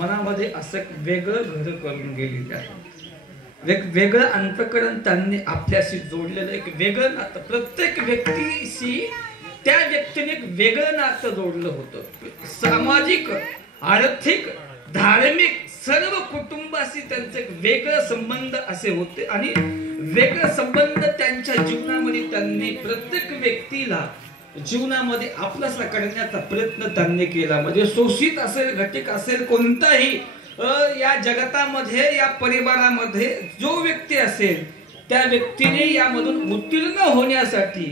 मनामध्ये असं वेगळं घर करून गेलेले आहे। एक वेगळं अंतःकरण त्यांनी आपल्याशी जोडलेलं, एक वेगळं नातं प्रत्येक व्यक्तीशी त्या व्यक्तीने एक वेगळं नातं जोडलं होतं। सामाजिक, आर्थिक, धार्मिक सर्व कुटुंबाशी त्यांचे एक वेगळे संबंध असे होते आणि वेगळे संबंध त्यांच्या जीवनामध्ये त्यांनी प्रत्येक व्यक्तीला जीवनामध्ये आपलासा करण्याचा प्रयत्न त्यांनी केला। म्हणजे शोषित असेल, घटक असेल, कोणताही या जगतामध्ये या परिवारामध्ये जो व्यक्ती असेल त्या व्यक्तीने यामधून उत्तीर्ण होण्यासाठी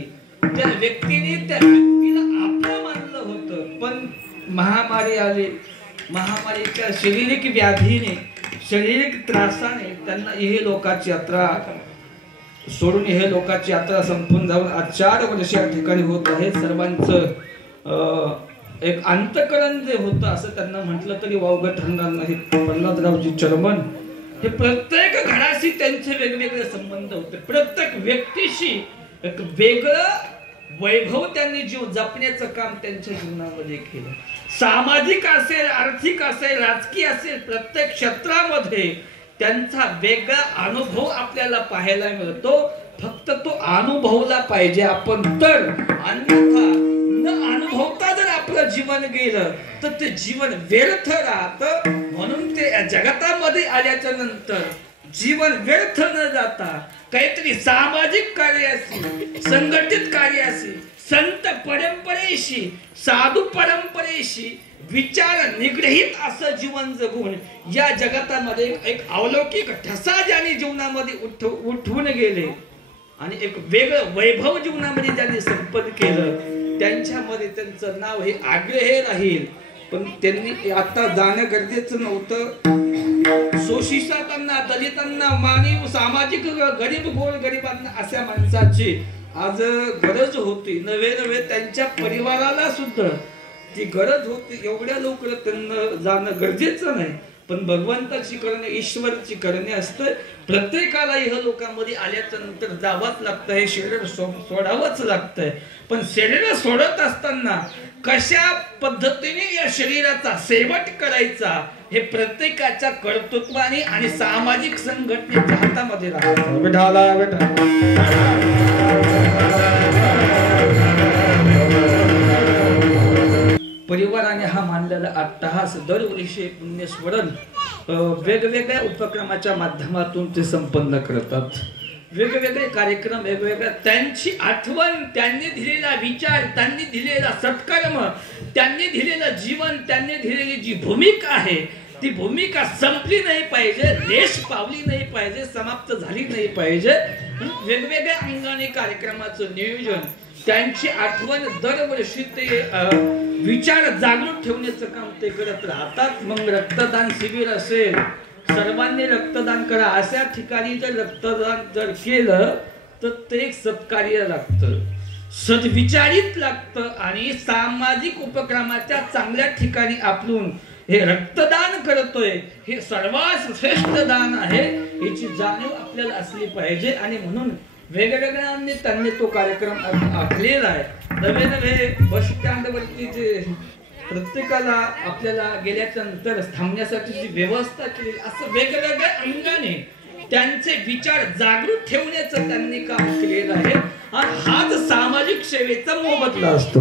त्या व्यक्तीने त्या व्यक्तीला आपलं मानलं होतं। पण महामारी आली, महामारीच्या शारीरिक व्याधीने, शारीरिक त्रासाने त्यांना हे लोकांची यात्रा सोडून हे लोकांची यात्रा संपून जाऊन आज 4 वर्ष या ठिकाणी होत आहे। सर्वांचं एक अंतःकरण जे होतं असं त्यांना म्हटलं तरी वावगं ठरणार नाही। प्रल्हादरावजी चर्मन हे प्रत्येक घराशी त्यांचे वेगवेगळे संबंध होते, प्रत्येक व्यक्तीशी एक वेगळं वैभव त्यांनी जीव जपण्याचं काम त्यांच्या जीवनामध्ये केलं। सामाजिक असेल, आर्थिक असेल, राजकीय असेल, प्रत्येक क्षेत्रामध्ये त्यांचा वेगळा अनुभव आपल्याला पाहायला मिळतो। फक्त तो अनुभवला पाहिजे आपण तर, अन्यथा न अनुभवता जर आपलं जीवन गेलं तर ते जीवन व्यर्थ राहतं। म्हणून ते जगतामध्ये आल्याच्या नंतर जीवन व्यर्थ न जाता काहीतरी सामाजिक कार्याशी, संघटित कार्याशी, संत परंपरेशी, साधू परंपरेशी विचार निग्रहित असं जीवन जगून या जगतामध्ये एक अलौकिक ठसा ज्यांनी जीवनामध्ये उठवून गेले आणि एक वेगळं वैभव जीवनामध्ये ज्यांनी संपन्न केलं त्यांच्यामध्ये त्यांचं नाव हे आग्रह राहील। पण त्यांनी आता जाणं गरजेचं नव्हतं। शोषितांना, दलितांना, मानव सामाजिक गरीब गोरगरिबांना अशा माणसाची आज गरज होती। नवे नवे त्यांच्या परिवाराला सुद्धा ती गरज होती। एवढ्या लवकर त्यांना जाणं गरजेचं नाही, पण भगवंताची करणे, ईश्वराची करणे असतं। प्रत्येकाला ह्या लोकांमध्ये आल्याच्या नंतर जावंच लागतं, हे शरीर सोडावंच लागतंय। पण शरीर सोडत असताना कशा पद्धतीने या शरीराचा शेवट करायचा हे प्रत्येकाच्या कर्तृत्वाने आणि सामाजिक संघटनेच्या हातामध्ये राहतं। विठाला विठाला परिवाराने हा मानलेला अट्टहास दरवर्षी पुण्यस्मरण वेगवेगळ्या उपक्रमाच्या माध्यमातून ते संपन्न करतात। वेगवेगळे कार्यक्रम, वेगवेगळ्या त्यांची आठवण, त्यांनी दिलेला विचार, त्यांनी दिलेला सत्कर्म, त्यांनी दिलेलं जीवन, त्यांनी दिलेली जी भूमिका आहे ती भूमिका संपली नाही पाहिजे, लेश पावली नाही पाहिजे, समाप्त झाली नाही पाहिजे। वेगवेगळ्या अंगाने कार्यक्रमाचं नियोजन, त्यांची आठवण दरवर्षी ते विचार जागृत ठेवण्याचं काम ते करत राहतात। मग रक्तदान शिबिर असेल, सर्वांनी रक्तदान करा अशा ठिकाणी जर रक्तदान जर केलं तर ते एक सत्कार्य लागतं, सद्विचारित लागतं आणि सामाजिक उपक्रमाच्या चांगल्या ठिकाणी आपण हे रक्तदान करतोय हे सर्वात श्रेष्ठ दान आहे याची जाणीव आपल्याला असली पाहिजे। आणि म्हणून वेगवेगळ्यांनी त्यांनी तो कार्यक्रम आखलेला आहे। नवे नवे बस स्टँडवरती जे प्रत्येकाला आपल्याला गेल्याच्या नंतर थांबण्यासाठी जी व्यवस्था केली, असं वेगवेगळ्या अंगाने त्यांचे विचार जागृत ठेवण्याचं त्यांनी काम केलेलं आहे। आणि हाच सामाजिक सेवेचा मोबदला असतो।